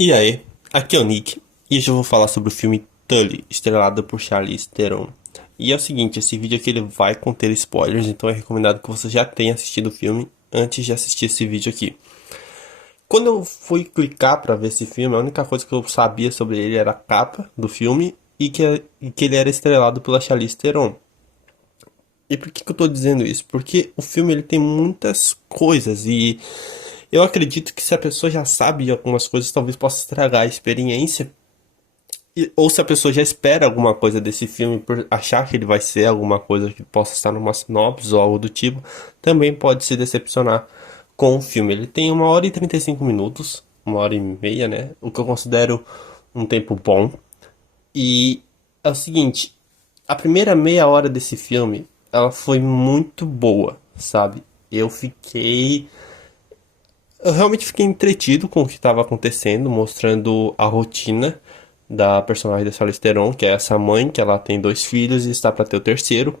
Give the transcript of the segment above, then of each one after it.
E aí, aqui é o Nick, e hoje eu vou falar sobre o filme Tully, estrelado por Charlize Theron. E é o seguinte, esse vídeo aqui ele vai conter spoilers, então é recomendado que você já tenha assistido o filme antes de assistir esse vídeo aqui. Quando eu fui clicar para ver esse filme, a única coisa que eu sabia sobre ele era a capa do filme e que ele era estrelado pela Charlize Theron. E por que eu tô dizendo isso? Porque o filme ele tem muitas coisas e eu acredito que se a pessoa já sabe algumas coisas, talvez possa estragar a experiência. Ou se a pessoa já espera alguma coisa desse filme por achar que ele vai ser alguma coisa que possa estar numa sinopse ou algo do tipo, também pode se decepcionar com o filme. Ele tem 1 hora e 35 minutos, 1 hora e meia, né? O que eu considero um tempo bom. E é o seguinte, a primeira meia hora desse filme, ela foi muito boa, sabe? Eu realmente fiquei entretido com o que estava acontecendo, mostrando a rotina da personagem da Charlize Theron, que é essa mãe, que ela tem dois filhos e está para ter o terceiro.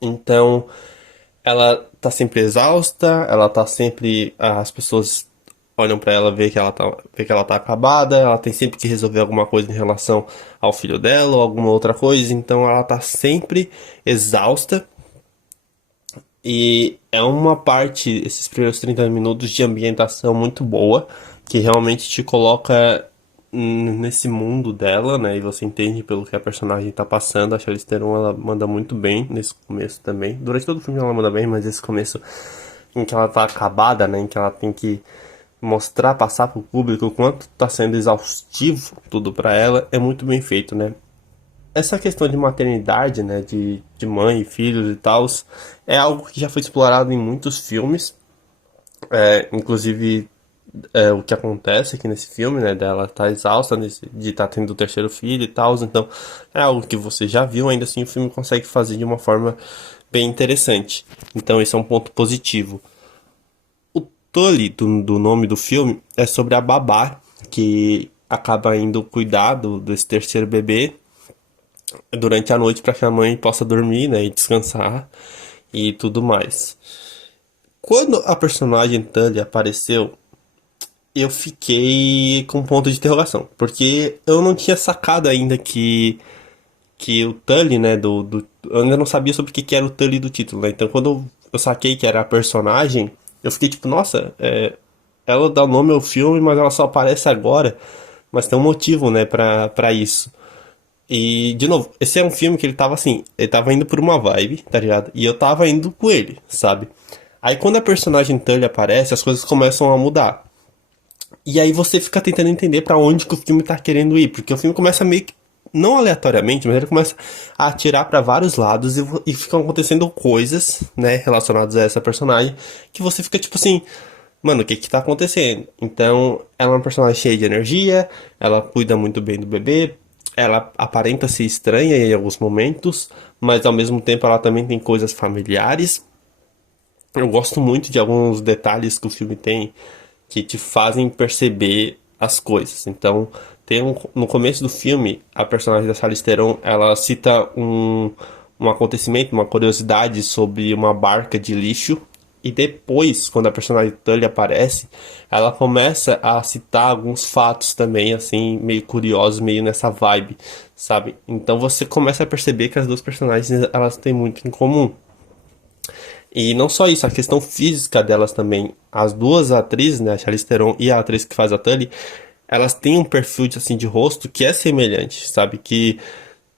Então, ela tá sempre exausta, ela tá sempre as pessoas olham para ela vê que ela tá acabada, ela tem sempre que resolver alguma coisa em relação ao filho dela ou alguma outra coisa, então ela tá sempre exausta. E é uma parte, esses primeiros 30 minutos de ambientação muito boa, que realmente te coloca nesse mundo dela, né? E você entende pelo que a personagem tá passando. A Charlize Theron, ela manda muito bem nesse começo também. Durante todo o filme ela manda bem, mas esse começo em que ela tá acabada, né? Em que ela tem que mostrar, passar pro público o quanto tá sendo exaustivo tudo pra ela, é muito bem feito, né? Essa questão de maternidade, né, de mãe e filhos e tal, é algo que já foi explorado em muitos filmes. Inclusive, o que acontece aqui nesse filme, né, dela tá exausta de estar tendo o terceiro filho e tal, então é algo que você já viu, ainda assim o filme consegue fazer de uma forma bem interessante. Então esse é um ponto positivo. O Tully, do nome do filme, é sobre a babá que acaba indo cuidar desse terceiro bebê durante a noite para que a mãe possa dormir, né, e descansar e tudo mais. Quando a personagem Tully apareceu, eu fiquei com um ponto de interrogação, porque eu não tinha sacado ainda que o Tully, né, eu ainda não sabia sobre o que era o Tully do título, né? Então quando eu saquei que era a personagem, eu fiquei tipo, nossa, ela dá o nome ao filme, mas ela só aparece agora, mas tem um motivo, né, pra isso. E, de novo, esse é um filme que ele tava assim, ele tava indo por uma vibe, tá ligado? E eu tava indo com ele, sabe? Aí quando a personagem Tully aparece, as coisas começam a mudar. E aí você fica tentando entender pra onde que o filme tá querendo ir, porque o filme começa meio que, não aleatoriamente, mas ele começa a atirar pra vários lados e ficam acontecendo coisas, né, relacionadas a essa personagem, que você fica tipo assim, mano, o que que tá acontecendo? Então, ela é uma personagem cheia de energia, ela cuida muito bem do bebê, ela aparenta ser estranha em alguns momentos, mas ao mesmo tempo ela também tem coisas familiares. Eu gosto muito de alguns detalhes que o filme tem que te fazem perceber as coisas. Então, no começo do filme, a personagem da Charlize Theron, ela cita um acontecimento, uma curiosidade sobre uma barca de lixo. E depois, quando a personagem Tully aparece, ela começa a citar alguns fatos também, assim, meio curiosos, meio nessa vibe, sabe? Então você começa a perceber que as duas personagens, elas têm muito em comum. E não só isso, a questão física delas também. As duas atrizes, né, a Charlize Theron e a atriz que faz a Tully, elas têm um perfil de, assim, de rosto que é semelhante, sabe? Que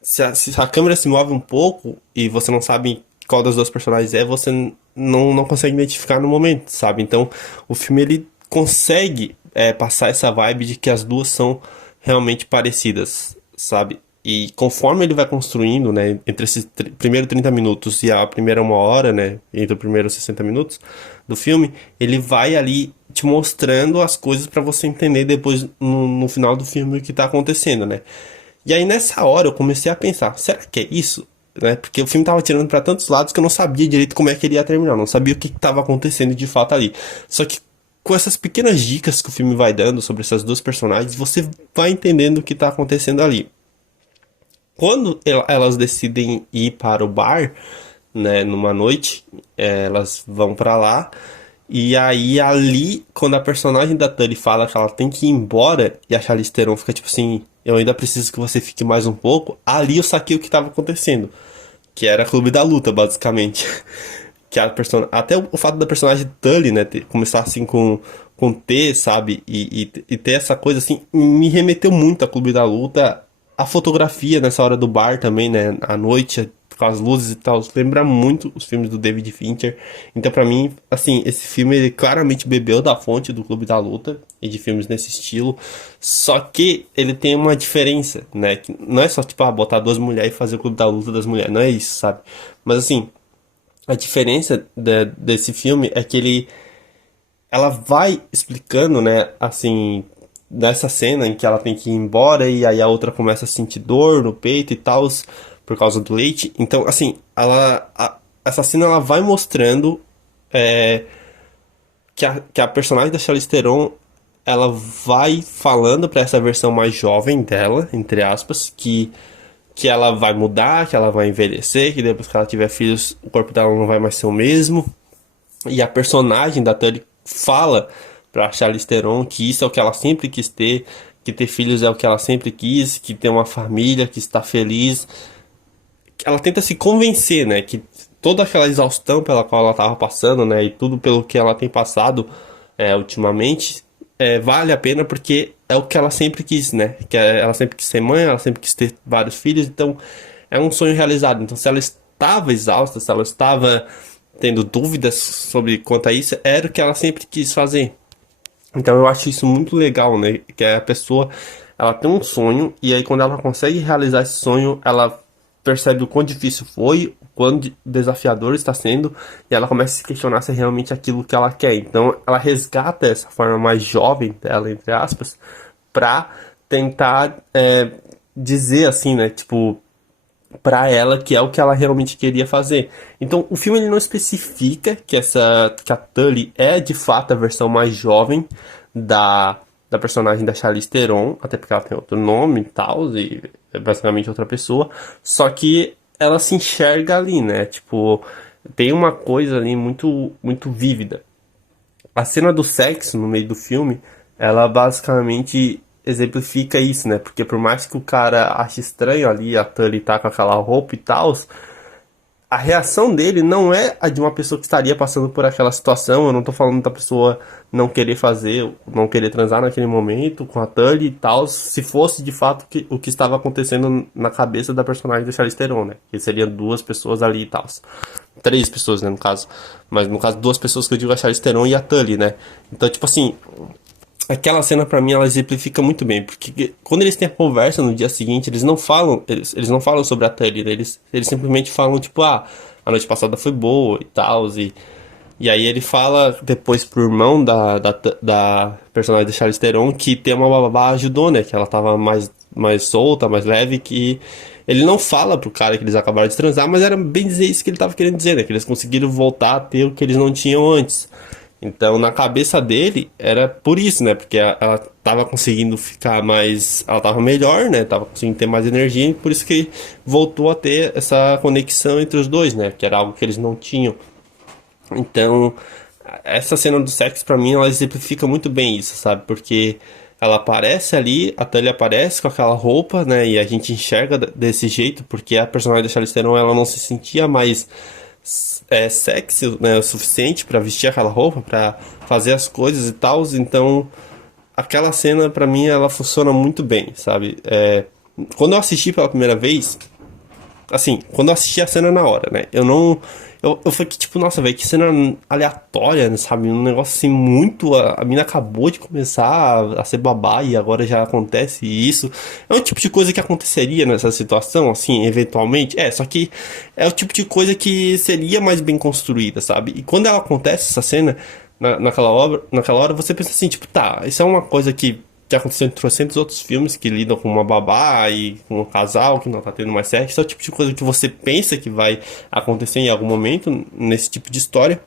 se a câmera se move um pouco e você não sabe qual das duas personagens é, você não consegue identificar no momento, sabe? Então, o filme, ele consegue passar essa vibe de que as duas são realmente parecidas, sabe? E conforme ele vai construindo, né, entre esses primeiros 30 minutos e a primeira 1 hora, né, entre os primeiros 60 minutos do filme, ele vai ali te mostrando as coisas para você entender depois no final do filme o que tá acontecendo, né? E aí nessa hora eu comecei a pensar, será que é isso? Né? Porque o filme tava tirando para tantos lados que eu não sabia direito como é que ele ia terminar, não sabia o que estava acontecendo de fato ali. Só que com essas pequenas dicas que o filme vai dando sobre essas duas personagens, você vai entendendo o que tá acontecendo ali. Quando elas decidem ir para o bar, né, numa noite, elas vão para lá E aí, ali, quando a personagem da Tully fala que ela tem que ir embora, e a Charlize Theron fica tipo assim, eu ainda preciso que você fique mais um pouco, ali eu saquei o que tava acontecendo. Que era Clube da Luta, basicamente. Que a até o fato da personagem Tully, né, começar assim com T, sabe? E ter essa coisa assim, me remeteu muito a Clube da Luta. A fotografia nessa hora do bar também, né? À noite, com as luzes e tal, lembra muito os filmes do David Fincher. Então, pra mim, assim, esse filme ele claramente bebeu da fonte do Clube da Luta e de filmes nesse estilo. Só que ele tem uma diferença, né? Que não é só, tipo, botar duas mulheres e fazer o Clube da Luta das mulheres. Não é isso, sabe? Mas, assim, a diferença desse filme é que ela vai explicando, né, assim, nessa cena em que ela tem que ir embora e aí a outra começa a sentir dor no peito e tal, por causa do leite. Então, assim, essa cena ela vai mostrando é, que a personagem da Charlize Theron ela vai falando para essa versão mais jovem dela, entre aspas, que ela vai mudar, que ela vai envelhecer, que depois que ela tiver filhos, o corpo dela não vai mais ser o mesmo. E a personagem da Tully fala pra Charlize Theron que isso é o que ela sempre quis ter, que ter filhos é o que ela sempre quis, que ter uma família, que está feliz. Ela tenta se convencer, né, que toda aquela exaustão pela qual ela estava passando, né, e tudo pelo que ela tem passado ultimamente, vale a pena porque é o que ela sempre quis, né, que ela sempre quis ser mãe, ela sempre quis ter vários filhos, então é um sonho realizado. Então se ela estava exausta, se ela estava tendo dúvidas sobre quanto a isso, era o que ela sempre quis fazer. Então eu acho isso muito legal, né? Que a pessoa, ela tem um sonho e aí quando ela consegue realizar esse sonho, ela percebe o quão difícil foi, o quão desafiador está sendo e ela começa a se questionar se é realmente aquilo que ela quer. Então ela resgata essa forma mais jovem dela, entre aspas, pra tentar dizer assim, né? Tipo, para ela que é o que ela realmente queria fazer. Então, o filme ele não especifica que a Tully é de fato a versão mais jovem da personagem da Charlize Theron, até porque ela tem outro nome e tal, e é basicamente outra pessoa, só que ela se enxerga ali, né? Tipo, tem uma coisa ali muito vívida. A cena do sexo no meio do filme, ela basicamente exemplifica isso, né? Porque por mais que o cara ache estranho ali a Tully tá com aquela roupa e tal, a reação dele não é a de uma pessoa que estaria passando por aquela situação. Eu não tô falando da pessoa não querer fazer, não querer transar naquele momento com a Tully e tal, se fosse de fato o que estava acontecendo na cabeça da personagem do Charlize Theron, né? Que seriam duas pessoas ali e tal. Três pessoas, né, no caso. Mas no caso, duas pessoas que eu digo a Charlize Theron e a Tully, né? Então, tipo assim, aquela cena pra mim ela exemplifica muito bem, porque quando eles têm a conversa no dia seguinte, eles não falam sobre a Tully, né? Eles simplesmente falam tipo, a noite passada foi boa e tal, e aí ele fala depois pro irmão da personagem da Charlize Theron que ter uma babá ajudou, né? Que ela tava mais solta, mais leve, que ele não fala pro cara que eles acabaram de transar, mas era bem dizer isso que ele tava querendo dizer, né? Que eles conseguiram voltar a ter o que eles não tinham antes. Então, na cabeça dele, era por isso, né? Porque ela tava conseguindo ficar mais. Ela tava melhor, né? Tava conseguindo ter mais energia, e por isso que voltou a ter essa conexão entre os dois, né? Que era algo que eles não tinham. Então, essa cena do sexo, pra mim, ela exemplifica muito bem isso, sabe? Porque ela aparece ali, a Tully aparece com aquela roupa, né? E a gente enxerga desse jeito, porque a personagem da Charlize Theron, ela não se sentia mais sexy, né, o suficiente pra vestir aquela roupa, pra fazer as coisas e tal. Então, aquela cena pra mim ela funciona muito bem, sabe? Quando eu assisti pela primeira vez, assim, quando eu assisti a cena na hora, né? Eu não. Eu fiquei tipo, nossa, velho, que cena aleatória, né, sabe? Um negócio assim muito. A mina acabou de começar a ser babá e agora já acontece isso. É um tipo de coisa que aconteceria nessa situação, assim, eventualmente. Só que é o tipo de coisa que seria mais bem construída, sabe? E quando ela acontece, essa cena, naquela hora, você pensa assim, tipo, tá, isso é uma coisa que aconteceu em trocentos outros filmes que lidam com uma babá e com um casal que não tá tendo mais sexo. É o tipo de coisa que você pensa que vai acontecer em algum momento nesse tipo de história,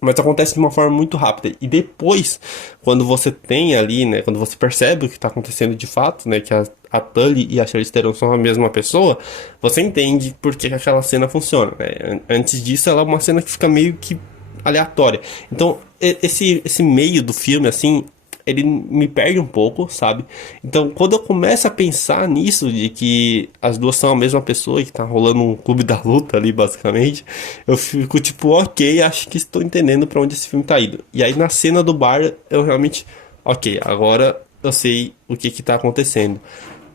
mas acontece de uma forma muito rápida. E depois, quando você tem ali, né, quando você percebe o que tá acontecendo de fato, né, que a Tully e a Charlize Theron são a mesma pessoa, você entende por que aquela cena funciona, né? Antes disso, ela é uma cena que fica meio que aleatória. Então, esse meio do filme, assim, ele me perde um pouco, sabe? Então, quando eu começo a pensar nisso, de que as duas são a mesma pessoa e que tá rolando um clube da luta ali, basicamente, eu fico tipo, ok, acho que estou entendendo pra onde esse filme tá indo. E aí, na cena do bar, eu realmente, ok, agora eu sei o que que tá acontecendo.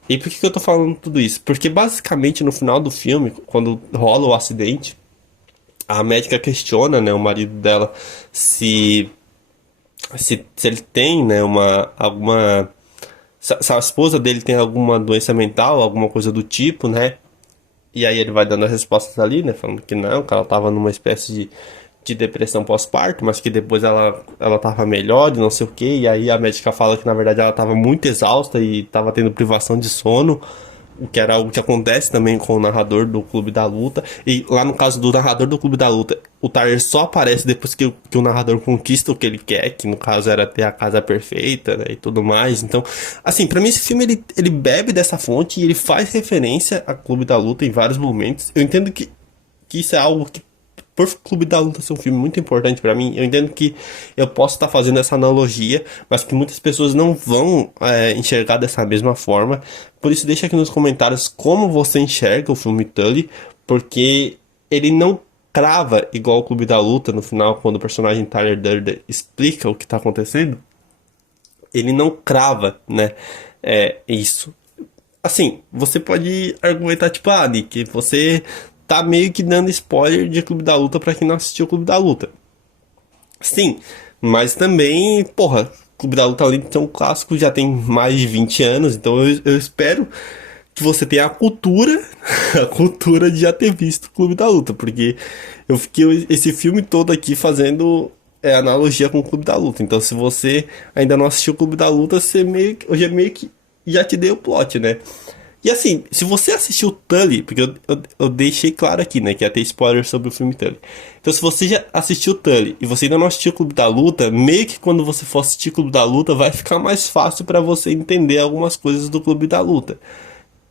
E por que que eu tô falando tudo isso? Porque basicamente no final do filme, quando rola o acidente, a médica questiona, né, o marido dela se se ele tem, né, alguma se a esposa dele tem alguma doença mental, alguma coisa do tipo, né? E aí ele vai dando as respostas ali, né, falando que não, que ela tava numa espécie de depressão pós-parto, mas que depois ela tava melhor e não sei o que, e aí a médica fala que na verdade ela tava muito exausta e tava tendo privação de sono, o que era algo que acontece também com o narrador do Clube da Luta. E lá no caso do narrador do Clube da Luta, o Tyler só aparece depois que o narrador conquista o que ele quer, que no caso era ter a casa perfeita, né, e tudo mais. Então, assim, pra mim esse filme ele bebe dessa fonte e ele faz referência a Clube da Luta em vários momentos. Eu entendo que isso é algo que por Clube da Luta ser um filme muito importante pra mim, eu entendo que eu posso estar fazendo essa analogia, mas que muitas pessoas não vão enxergar dessa mesma forma. Por isso, deixa aqui nos comentários como você enxerga o filme Tully, porque ele não crava igual o Clube da Luta no final, quando o personagem Tyler Durden explica o que está acontecendo. Ele não crava, né? Isso. Assim, você pode argumentar, tipo, ah, Nick, você tá meio que dando spoiler de Clube da Luta pra quem não assistiu o Clube da Luta. Sim, mas também, porra, Clube da Luta além de ser um clássico, já tem mais de 20 anos, então eu espero que você tenha a cultura, a cultura de já ter visto o Clube da Luta, porque eu fiquei esse filme todo aqui fazendo analogia com o Clube da Luta. Então, se você ainda não assistiu o Clube da Luta, você hoje é meio que já te dei o plot, né? E assim, se você assistiu Tully, porque eu deixei claro aqui, né, que ia ter spoiler sobre o filme Tully. Então, se você já assistiu Tully e você ainda não assistiu o Clube da Luta, meio que quando você for assistir o Clube da Luta, vai ficar mais fácil pra você entender algumas coisas do Clube da Luta,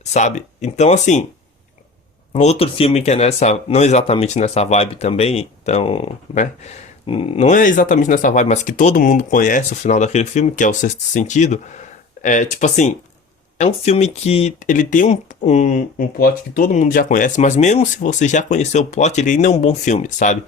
sabe? Então, assim, outro filme que é nessa, não exatamente nessa vibe também, então, né? Não é exatamente nessa vibe, mas que todo mundo conhece o final daquele filme, que é O Sexto Sentido. É tipo assim, é um filme que ele tem um plot que todo mundo já conhece, mas mesmo se você já conheceu o plot, ele ainda é um bom filme, sabe?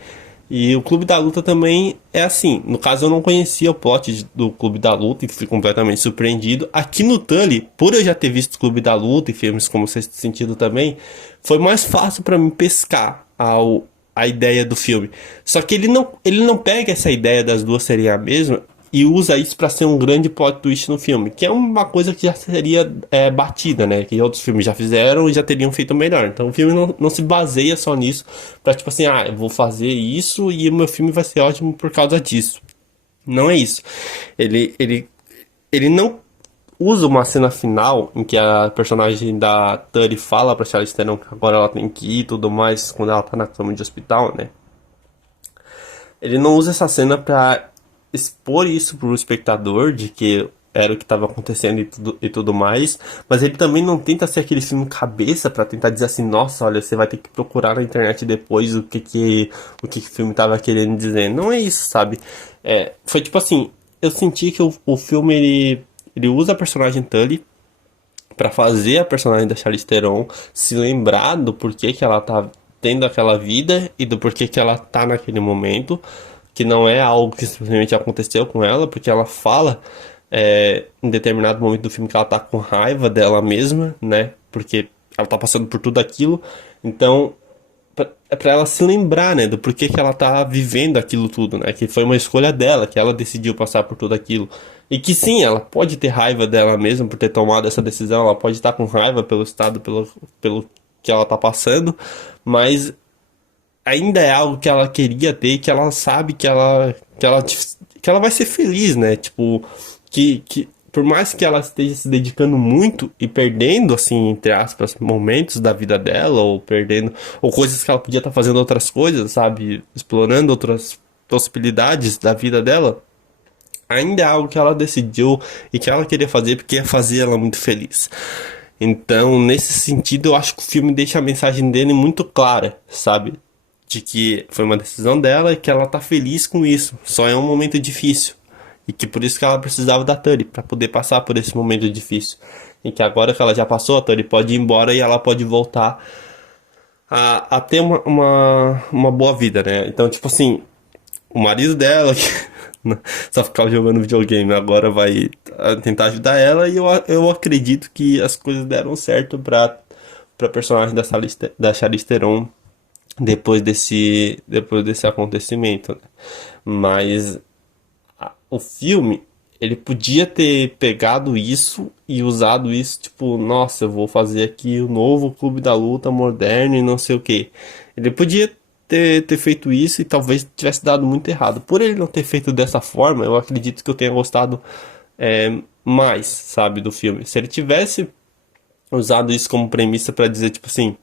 E o Clube da Luta também é assim. No caso, eu não conhecia o plot do Clube da Luta e fui completamente surpreendido. Aqui no Tully, por eu já ter visto o Clube da Luta e filmes como Sexto Sentido também, foi mais fácil pra mim pescar a ideia do filme. Só que ele não pega essa ideia das duas serem a mesma e usa isso pra ser um grande plot twist no filme, que é uma coisa que já seria batida, né? Que outros filmes já fizeram e já teriam feito melhor. Então o filme não se baseia só nisso, pra tipo assim, ah, eu vou fazer isso e o meu filme vai ser ótimo por causa disso. Não é isso. Ele não usa uma cena final em que a personagem da Tully fala pra Charlize Theron que agora ela tem que ir e tudo mais, quando ela tá na cama de hospital, né? Ele não usa essa cena pra expor isso pro espectador de que era o que estava acontecendo e tudo mais, mas ele também não tenta ser aquele filme cabeça pra tentar dizer assim, nossa, olha, você vai ter que procurar na internet depois o que o filme tava querendo dizer. Não é isso, sabe? Foi tipo assim, eu senti que o filme ele usa a personagem Tully pra fazer a personagem da Charlize Theron se lembrar do porquê que ela tá tendo aquela vida e do porquê que ela tá naquele momento, que não é algo que simplesmente aconteceu com ela, porque ela fala em determinado momento do filme que ela tá com raiva dela mesma, né? Porque ela tá passando por tudo aquilo. Então, é pra ela se lembrar, né, do porquê que ela tá vivendo aquilo tudo, né? Que foi uma escolha dela, que ela decidiu passar por tudo aquilo. E que sim, ela pode ter raiva dela mesma por ter tomado essa decisão, ela pode estar com raiva pelo estado, pelo que ela tá passando, mas ainda é algo que ela queria ter e que ela sabe que ela vai ser feliz, né? Tipo, que por mais que ela esteja se dedicando muito e perdendo, assim, entre aspas, momentos da vida dela, ou perdendo, ou coisas que ela podia estar fazendo outras coisas, sabe? Explorando outras possibilidades da vida dela, ainda é algo que ela decidiu e que ela queria fazer porque ia fazer ela muito feliz. Então, nesse sentido, eu acho que o filme deixa a mensagem dele muito clara, sabe? de que foi uma decisão dela e que ela tá feliz com isso. Só é um momento difícil. E que por isso que ela precisava da Tully, para poder passar por esse momento difícil. E que agora que ela já passou, a Tully pode ir embora e ela pode voltar a ter uma boa vida, né? Então, tipo assim, o marido dela, que só ficava jogando videogame, agora vai tentar ajudar ela. E eu acredito que as coisas deram certo pra personagem da Charlize Theron depois desse acontecimento, né? Mas o filme, ele podia ter pegado isso e usado isso, tipo, nossa, eu vou fazer aqui o novo Clube da Luta moderno e não sei o que. Ele podia ter feito isso e talvez tivesse dado muito errado. Por ele não ter feito dessa forma, eu acredito que eu tenha gostado mais, sabe, do filme. Se ele tivesse usado isso como premissa pra dizer, tipo assim,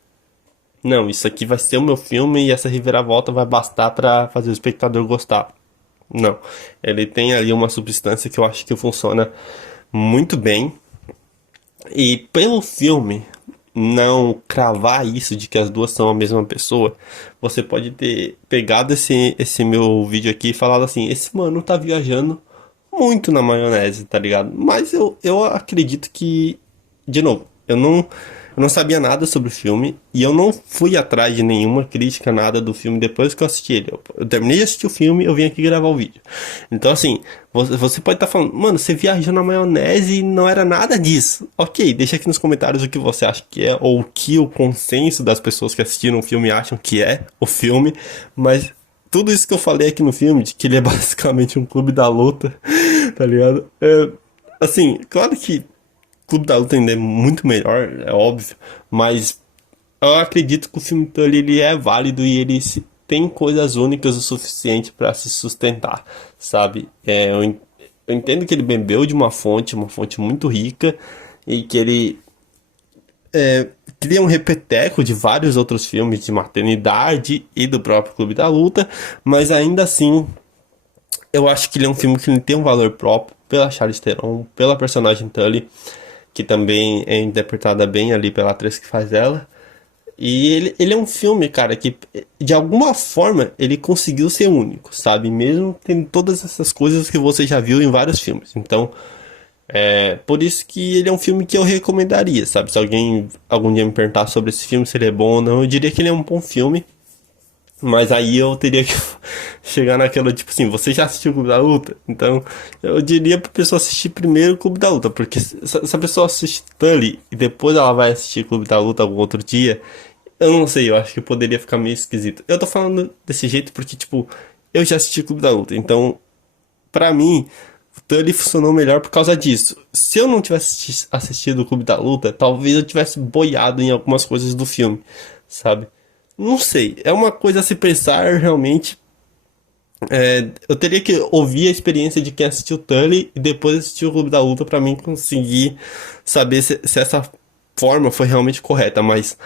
não, isso aqui vai ser o meu filme e essa reviravolta vai bastar pra fazer o espectador gostar. Não, ele tem ali uma substância que eu acho que funciona muito bem. E pelo filme não cravar isso de que as duas são a mesma pessoa, você pode ter pegado esse meu vídeo aqui e falado assim: esse mano tá viajando muito na maionese, tá ligado? Mas eu acredito que, de novo, eu não sabia nada sobre o filme e eu não fui atrás de nenhuma crítica, nada do filme depois que eu assisti ele. Eu terminei de assistir o filme e eu vim aqui gravar o vídeo. Então, assim, você pode estar falando, mano, você viajou na maionese e não era nada disso. Ok, deixa aqui nos comentários o que você acha que é, ou o que o consenso das pessoas que assistiram o filme acham que é o filme, mas tudo isso que eu falei aqui no filme, de que ele é basicamente um clube da luta, tá ligado? Assim, claro que Clube da Luta ainda é muito melhor, é óbvio, mas eu acredito que o filme Tully, ele é válido e ele tem coisas únicas o suficiente para se sustentar, sabe? Eu entendo que ele bebeu de uma fonte muito rica, e que ele cria um repeteco de vários outros filmes de maternidade e do próprio Clube da Luta, mas ainda assim eu acho que ele é um filme que ele tem um valor próprio pela Charlize Theron, pela personagem Tully, que também é interpretada bem ali pela atriz que faz ela. E ele é um filme, cara, que de alguma forma ele conseguiu ser único, sabe? Mesmo tendo todas essas coisas que você já viu em vários filmes. Então, por isso que ele é um filme que eu recomendaria, sabe? Se alguém algum dia me perguntar sobre esse filme, se ele é bom ou não, eu diria que ele é um bom filme. Mas aí eu teria que chegar naquela, tipo assim, você já assistiu o Clube da Luta? Então, eu diria pra pessoa assistir primeiro o Clube da Luta, porque se a pessoa assiste Tully e depois ela vai assistir o Clube da Luta algum outro dia, eu não sei, eu acho que poderia ficar meio esquisito. Eu tô falando desse jeito porque, tipo, eu já assisti o Clube da Luta, então, pra mim, o Tully funcionou melhor por causa disso. Se eu não tivesse assistido o Clube da Luta, talvez eu tivesse boiado em algumas coisas do filme, sabe? Não sei, é uma coisa a se pensar realmente. Eu teria que ouvir a experiência de quem assistiu Tully e depois assistir o Clube da Luta pra mim conseguir saber se essa forma foi realmente correta, mas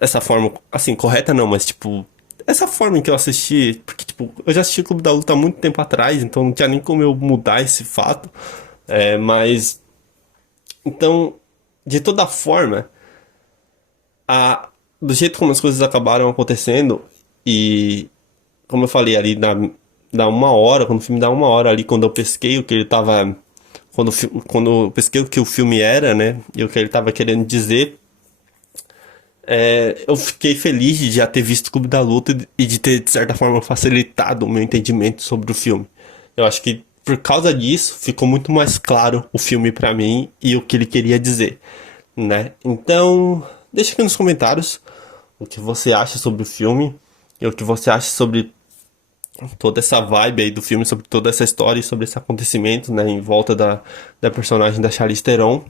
essa forma, assim, correta não, mas tipo, essa forma em que eu assisti, porque tipo, eu já assisti o Clube da Luta há muito tempo atrás, então não tinha nem como eu mudar esse fato, mas então, de toda forma, do jeito como as coisas acabaram acontecendo, e como eu falei ali, dá uma hora, quando o filme dá uma hora ali, quando eu pesquei o que ele tava. Quando eu pesquei o que o filme era, né? E o que ele tava querendo dizer, eu fiquei feliz de já ter visto o Clube da Luta e de ter, de certa forma, facilitado o meu entendimento sobre o filme. Eu acho que por causa disso ficou muito mais claro o filme pra mim e o que ele queria dizer, né? Então, deixa aqui nos comentários o que você acha sobre o filme e o que você acha sobre toda essa vibe aí do filme, sobre toda essa história e sobre esse acontecimento, né, em volta da personagem da Charlize Theron.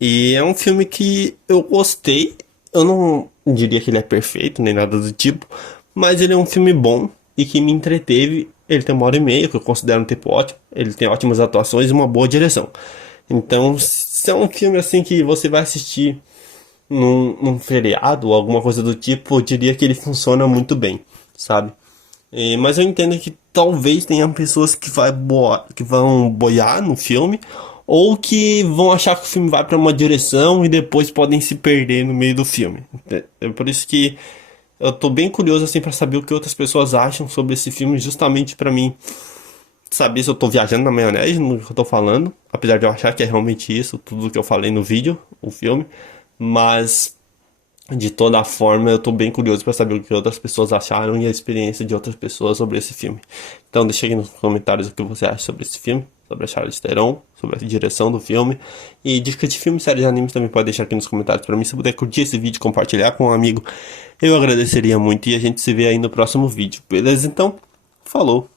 E é um filme que eu gostei. Eu não diria que ele é perfeito, nem nada do tipo, mas ele é um filme bom e que me entreteve. Ele tem 1 hora e meia, que eu considero um tempo ótimo. Ele tem ótimas atuações e uma boa direção. Então, se é um filme assim que você vai assistir num feriado ou alguma coisa do tipo, eu diria que ele funciona muito bem, sabe? Mas eu entendo que talvez tenha pessoas que vão boiar no filme, ou que vão achar que o filme vai para uma direção e depois podem se perder no meio do filme. É por isso que Eu tô bem curioso assim para saber o que outras pessoas acham sobre esse filme, justamente para mim saber se eu tô viajando na maionese no que eu tô falando, apesar de eu achar que é realmente isso, tudo que eu falei no vídeo, o filme, mas de toda forma eu tô bem curioso para saber o que outras pessoas acharam e a experiência de outras pessoas sobre esse filme. Então deixa aqui nos comentários o que você acha sobre esse filme, sobre a Charlize Theron, sobre a direção do filme e dicas de filmes, séries e animes também pode deixar aqui nos comentários para mim. Se puder curtir esse vídeo, compartilhar com um amigo, eu agradeceria muito e a gente se vê aí no próximo vídeo, beleza? Então, falou!